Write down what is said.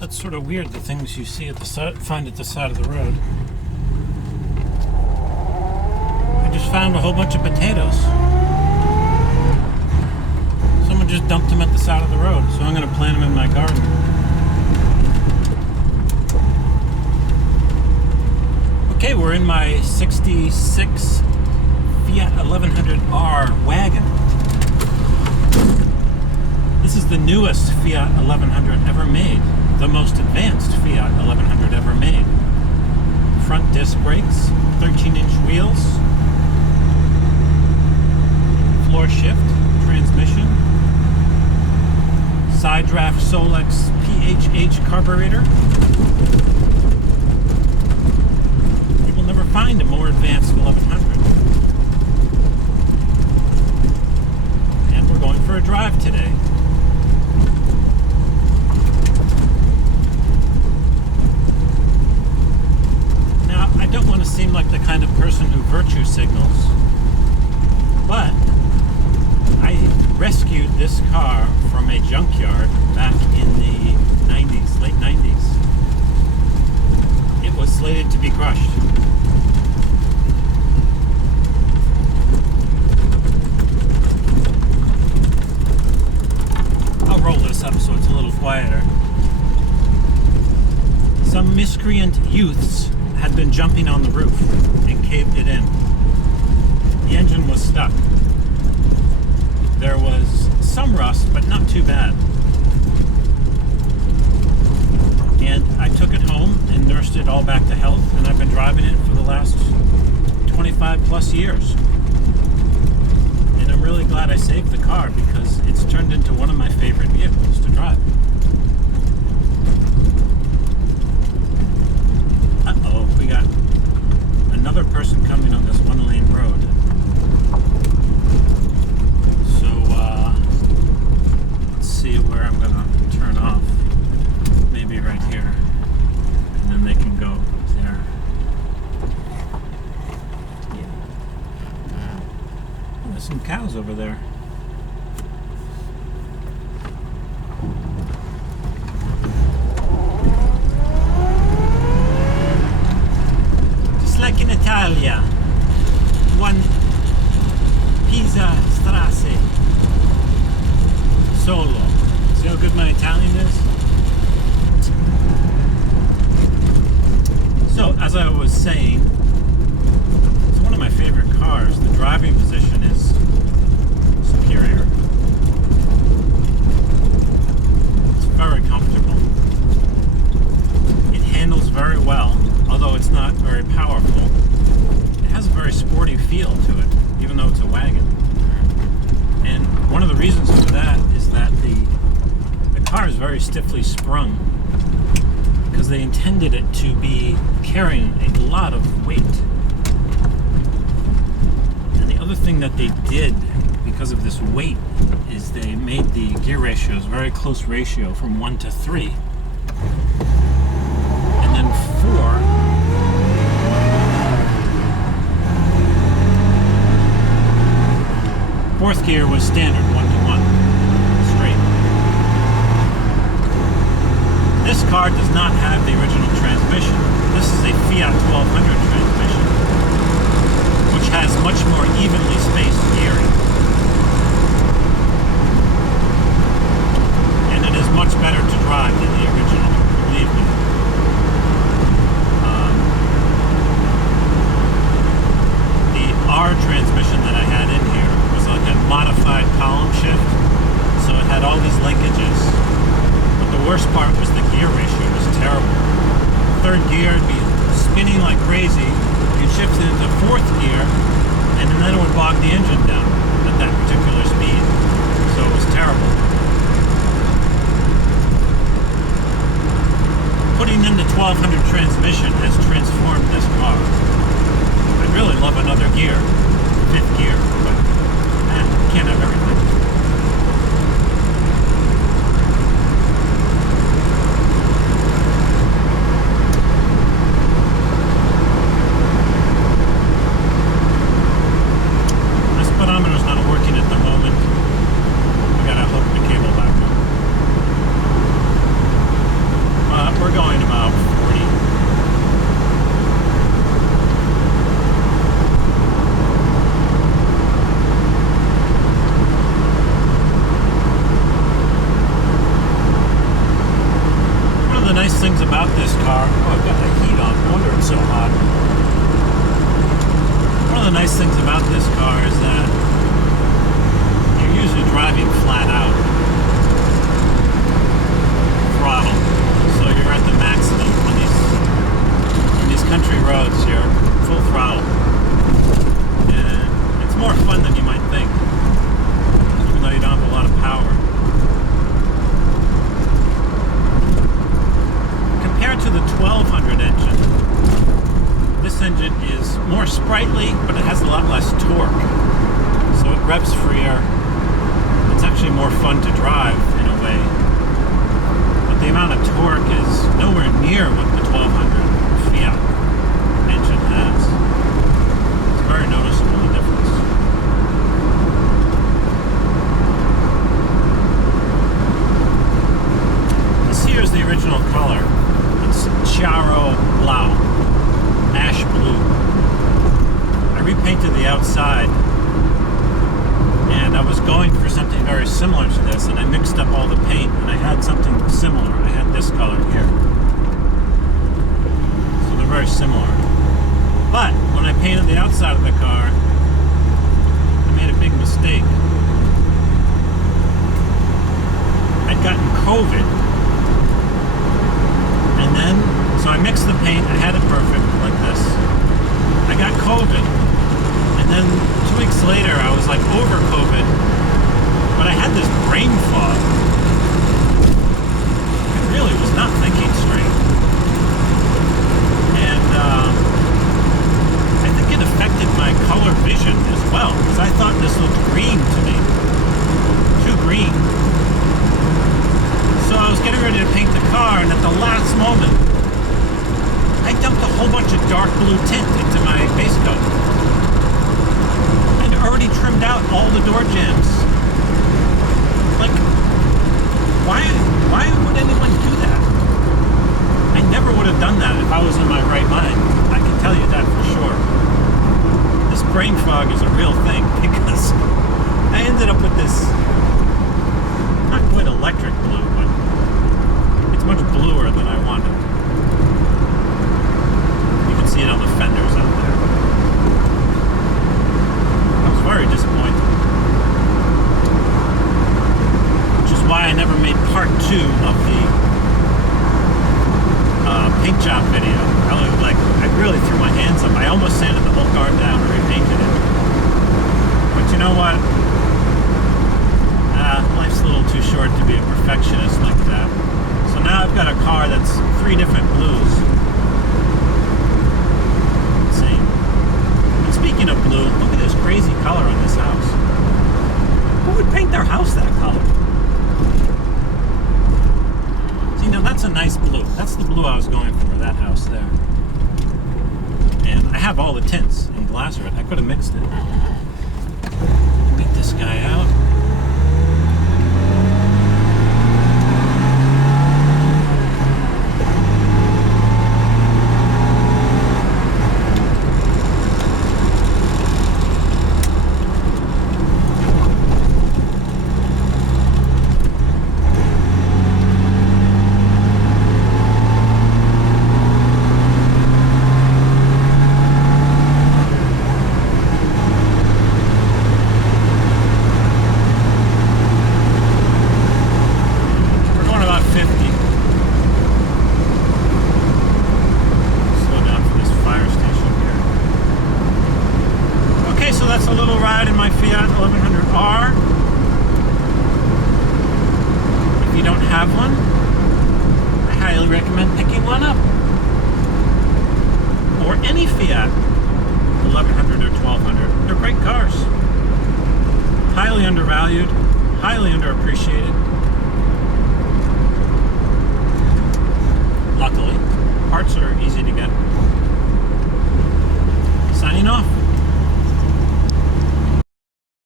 That's sort of weird, the things you see at the side, find at the side of the road. I just found a whole bunch of potatoes. Someone just dumped them at the side of the road, so I'm going to plant them in my garden. Okay, we're in my 66 Fiat 1100 R Wagon. This is the newest Fiat 1100 ever made. The most advanced Fiat 1100 ever made. Front disc brakes, 13-inch wheels, floor shift, transmission, side draft Solex PHH carburetor. You will never find a more advanced 1100. And we're going for a drive today. I don't want to seem like the kind of person who virtue signals, but I rescued this car from a junkyard back in the 90s, late 90s. It was slated to be crushed. I'll roll this up so it's a little quieter. Some miscreant youths had been jumping on the roof and caved it in. The engine was stuck. There was some rust, but not too bad. And I took it home and nursed it all back to health, and I've been driving it for the last 25 plus years. And I'm really glad I saved the car because it's turned into one of my favorite vehicles to drive. We got another person coming on this one-lane road. So, let's see where I'm going to turn off. Maybe right here. And then they can go there. Yeah. There's some cows over there. Like in Italia, one Pisa Strasse solo. See how good my Italian is? So, as I was saying, it's one of my favorite cars. The driving position is superior. It's very comfortable. It handles very well. Although it's not very powerful, it has a very sporty feel to it, even though it's a wagon. And one of the reasons for that is that the car is very stiffly sprung because they intended it to be carrying a lot of weight. And the other thing that they did because of this weight is they made the gear ratios very close ratio from 1 to 3. And then 4. Fourth gear was standard, 1 to 1, straight. This car does not have the original transmission. This is a Fiat 1200 transmission, which has much more evenly spaced gearing. And it is much better to drive than the original, believe me. The R transmission that I had in here like a modified column shift, so it had all these linkages. But the worst part was the gear ratio was terrible. Third gear would be spinning like crazy. You'd shift it into fourth gear, and then it would bog the engine down at that particular speed. So it was terrible. Putting in the 1200 transmission has transformed this car. I'd really love another gear, fifth gear, but can't have everything. My speedometer's not working at the moment. I gotta hook the cable back up. things about this car, oh, I've got the heat on, no wonder it's so hot. One of the nice things about this car is that you're usually driving flat out. Throttle. So you're at the maximum on these country roads. You're full throttle, and it's more fun than you might think, even though you don't have a lot of power. Compared to the 1200 engine, this engine is more sprightly, but it has a lot less torque, so it revs freer. It's actually more fun to drive in a way. The amount of torque is nowhere near what the 1200 Fiat engine has. It's very noticeable, the difference. This here is the original color. It's Chiaro Blau, ash blue. I repainted the outside, and I was going for something very similar to this, and I mixed up all the paint, and I had something similar. I had this color here. So they're very similar. But when I painted the outside of the car, I made a big mistake. I'd gotten COVID. And then, so I mixed the paint, I had it perfect, like this. I got COVID. And then 2 weeks later, I was like over COVID, but I had this brain fog. I really was not thinking straight. And I think it affected my color vision as well, because I thought this looked green to me. Too green. So I was getting ready to paint the car, and at the last moment, I dumped a whole bunch of dark blue tint into my base coat. Already trimmed out all the door jambs. Like, why would anyone do that? I never would have done that if I was in my right mind. I can tell you that for sure. This brain fog is a real thing, because I ended up with this, not quite electric blue, but it's much bluer than I wanted. You can see it on the fenders out there. Very disappointed. Which is why I never made part 2 of the paint job video. I really threw my hands up. I almost sanded the whole car down and repainted it. But you know what? Life's a little too short to be a perfectionist like that. So now I've got a car that's 3 different blues. Speaking of blue, look at this crazy color on this house. Who would paint their house that color? See, now that's a nice blue. That's the blue I was going for, that house there. And I have all the tints in Glasser. I could have mixed it. Get this guy out. Fiat 1100R. If you don't have one, I highly recommend picking one up. Or any Fiat 1100 or 1200. They're great cars. Highly undervalued, highly underappreciated. Luckily, parts are easy to get. Signing off.